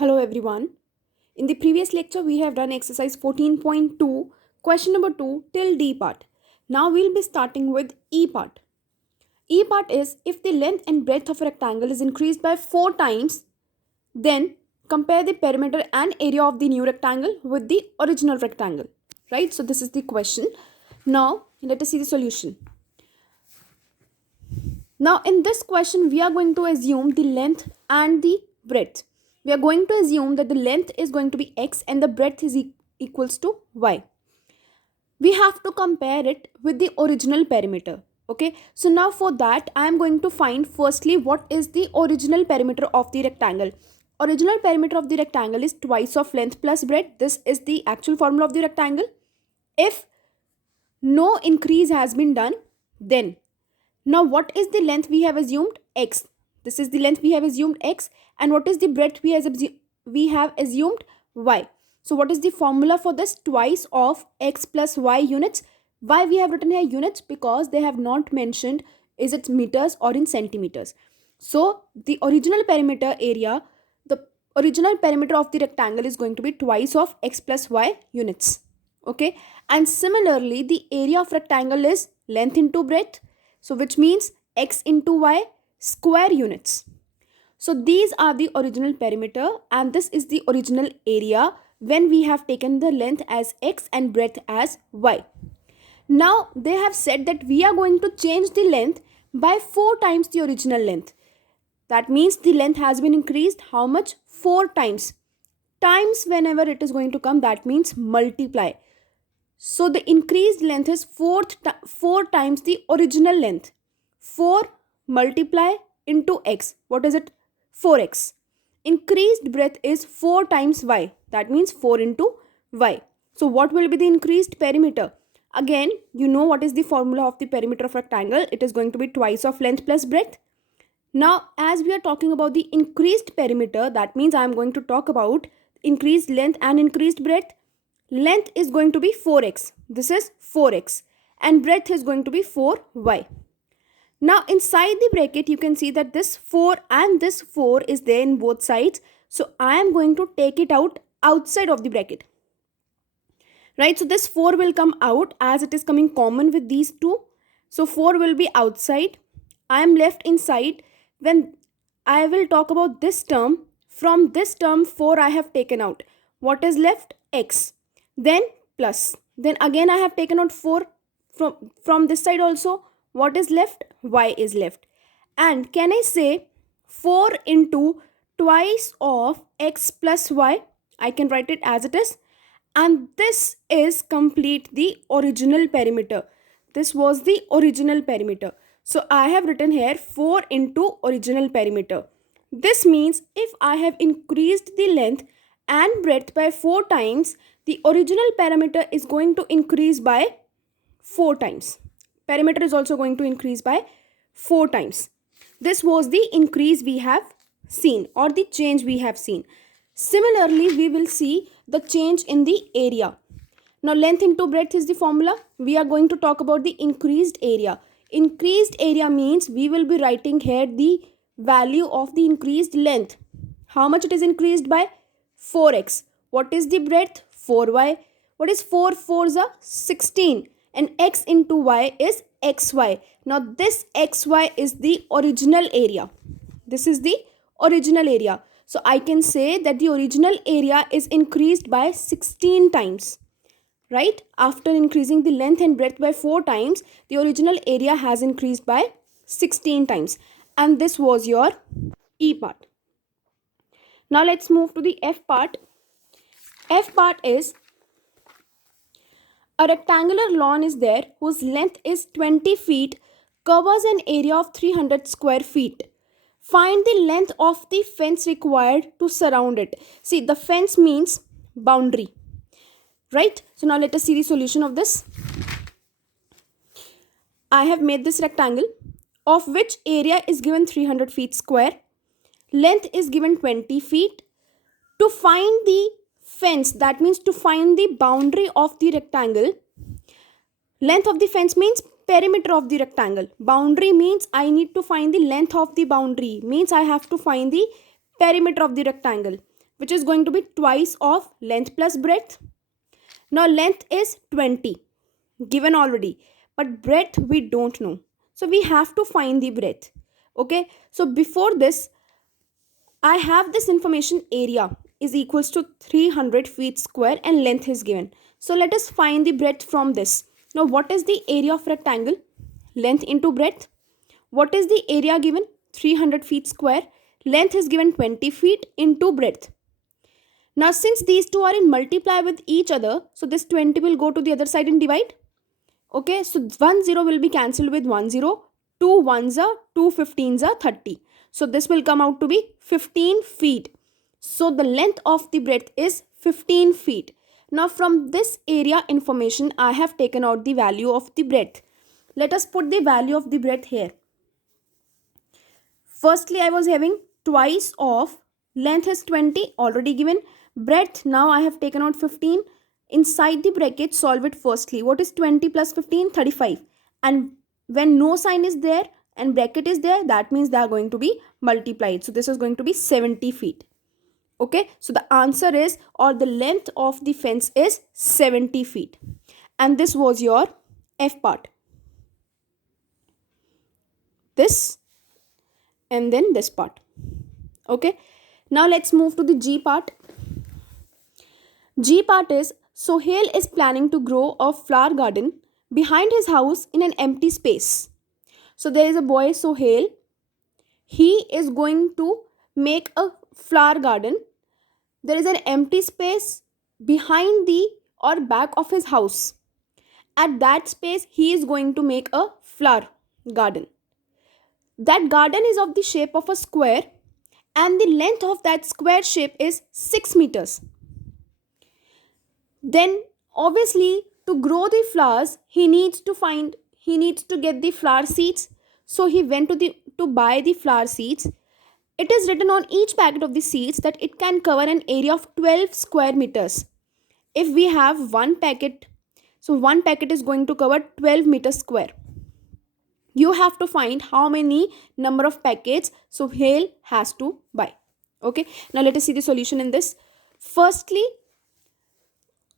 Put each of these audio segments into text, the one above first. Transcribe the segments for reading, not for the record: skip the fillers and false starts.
Hello everyone. In the previous lecture, we have done exercise 14.2, question number 2 till D part. Now we'll be starting with E part. E part is if the length and breadth of a rectangle is increased by 4 times, then compare the perimeter and area of the new rectangle with the original rectangle. Right? So this is the question. Now let us see the solution. Now in this question, we are going to assume the length and the breadth. We are going to assume that the length is going to be x and the breadth is equals to y. We have to compare it with the original perimeter. Okay, so now for that I am going to find firstly what is the original perimeter of the rectangle. Original perimeter of the rectangle is twice of length plus breadth. This is the actual formula of the rectangle. If no increase has been done, then now what is the length we have assumed? X. This is the length we have assumed x, and what is the breadth we have assumed y. So what is the formula for this? Twice of x plus y units. Why we have written here units? Because they have not mentioned is it meters or in centimeters. So the original perimeter area, the original perimeter of the rectangle is going to be twice of x plus y units. Okay, and similarly the area of rectangle is length into breadth, so which means x into y square units. So these are the original perimeter and this is the original area when we have taken the length as x and breadth as y. Now they have said that we are going to change the length by 4 times the original length. That means the length has been increased how much? 4 times. Times whenever it is going to come, that means multiply. So the increased length is 4 times the original length. 4 multiply into x. What is it? 4x. Increased breadth is 4 times y. That means 4 into y. So what will be the increased perimeter? Again, you know what is the formula of the perimeter of rectangle. It is going to be twice of length plus breadth. Now, as we are talking about the increased perimeter, that means I am going to talk about increased length and increased breadth. Length is going to be 4x. This is 4x. And breadth is going to be 4y. Now, inside the bracket, you can see that this 4 and this 4 is there in both sides. So, I am going to take it out outside of the bracket. Right? So, this 4 will come out as it is coming common with these two. So, 4 will be outside. I am left inside. When I will talk about this term, from this term 4 I have taken out. What is left? X. Then plus. Then again I have taken out 4 from this side also. What is left? Y is left. And can I say 4 into twice of x plus y? I can write it as it is. And this is complete the original perimeter. This was the original perimeter. So I have written here 4 into original perimeter. This means if I have increased the length and breadth by 4 times, the original perimeter is going to increase by 4 times. Perimeter is also going to increase by 4 times. This was the increase we have seen or the change we have seen. Similarly, we will see the change in the area. Now, length into breadth is the formula. We are going to talk about the increased area. Increased area means we will be writing here the value of the increased length. How much it is increased by? 4x. What is the breadth? 4y. What is 4 4s are 16 and x into y is xy. Now this xy is the original area. This is the original area. So I can say that the original area is increased by 16 times. Right? After increasing the length and breadth by 4 times, the original area has increased by 16 times. And this was your E part. Now let's move to the F part. F part is a rectangular lawn is there whose length is 20 feet, covers an area of 300 square feet. Find the length of the fence required to surround it. See, the fence means boundary. Right? So now let us see the solution of this. I have made this rectangle of which area is given 300 feet square. Length is given 20 feet. To find the fence, that means to find the boundary of the rectangle. Length of the fence means perimeter of the rectangle. Boundary means I need to find the length of the boundary. Means I have to find the perimeter of the rectangle. which is going to be twice of length plus breadth. Now length is 20 given already, but breadth we don't know, so we have to find the breadth. Okay, so before this I have this information, area is equals to 300 feet square and length is given. So let us find the breadth from this. Now what is the area of rectangle? Length into breadth. What is the area given? 300 feet square. Length is given 20 feet into breadth. Now since these two are in multiply with each other, so this 20 will go to the other side and divide. Okay, so 1 0 will be cancelled with 1 0. 2 1s are 2 15s are 30. So this will come out to be 15 feet. So the length of the breadth is 15 feet. Now from this area information, I have taken out the value of the breadth. Let us put the value of the breadth here. Firstly, I was having twice of length is 20 already given. Breadth, now I have taken out 15. Inside the bracket, solve it firstly. What is 20 plus 15? 35. And when no sign is there and bracket is there, that means they are going to be multiplied. So this is going to be 70 feet. Okay, so the answer is, or the length of the fence is 70 feet. And this was your F part. This and then this part. Okay, now let's move to the G part. G part is, Sohail is planning to grow a flower garden behind his house in an empty space. So there is a boy, Sohail. He is going to make a flower garden. There is an empty space behind the or back of his house. At that space, he is going to make a flower garden. That garden is of the shape of a square and the length of that square shape is 6 meters. Then obviously to grow the flowers, he needs to get the flower seeds. So he went to buy the flower seeds. It is written on each packet of the seeds that it can cover an area of 12 square meters. If we have one packet, so one packet is going to cover 12 meters square. You have to find how many number of packets Sohail has to buy. Okay, now let us see the solution in this. Firstly,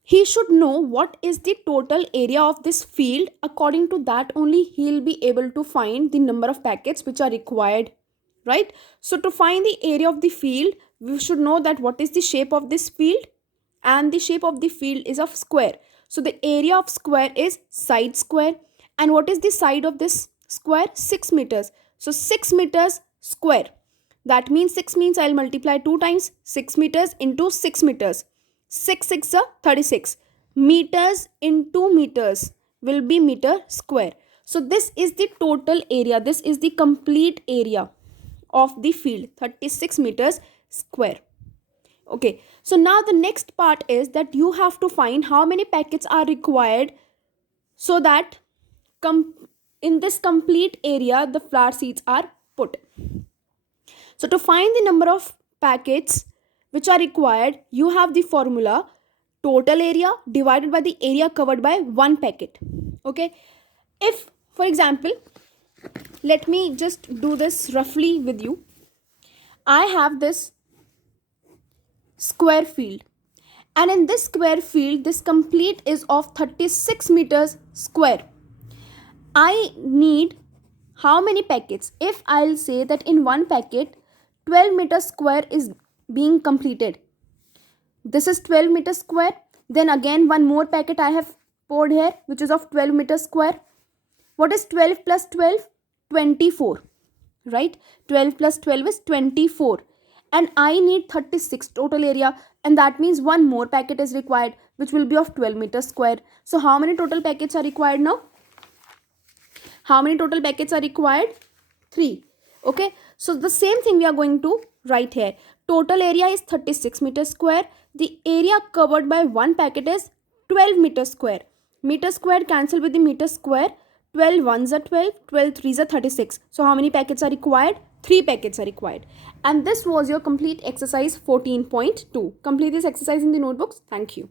he should know what is the total area of this field. According to that only he will be able to find the number of packets which are required, right? So to find the area of the field, we should know that what is the shape of this field, and the shape of the field is of square. So the area of square is side square, and what is the side of this square? 6 meters. So 6 meters square. That means 6 means I'll multiply 2 times. 6 meters into 6 meters. 6 6 are 36. Meters into meters will be meter square. So this is the total area. This is the complete area of the field, 36 meters square. Okay, so now the next part is that you have to find how many packets are required so that in this complete area the flower seeds are put. So to find the number of packets which are required, you have the formula total area divided by the area covered by one packet. Okay, if for example, let me just do this roughly with you. I have this square field, and in this square field this complete is of 36 meters square. I need how many packets? If I'll say that in one packet 12 meters square is being completed, this is 12 meters square. Then again one more packet I have poured here which is of 12 meters square. What is 12 plus 12? 24, right? 12 plus 12 is 24, and I need 36 total area, and that means one more packet is required which will be of 12 meters square. So how many total packets are required now? How many total packets are required? 3. Okay, so the same thing we are going to write here. Total area is 36 meters square. The area covered by one packet is 12 meters square. Meter square cancel with the meter square. 12 ones are 12, 12 threes are 36. So how many packets are required? 3 packets are required. And this was your complete exercise 14.2. Complete this exercise in the notebooks. Thank you.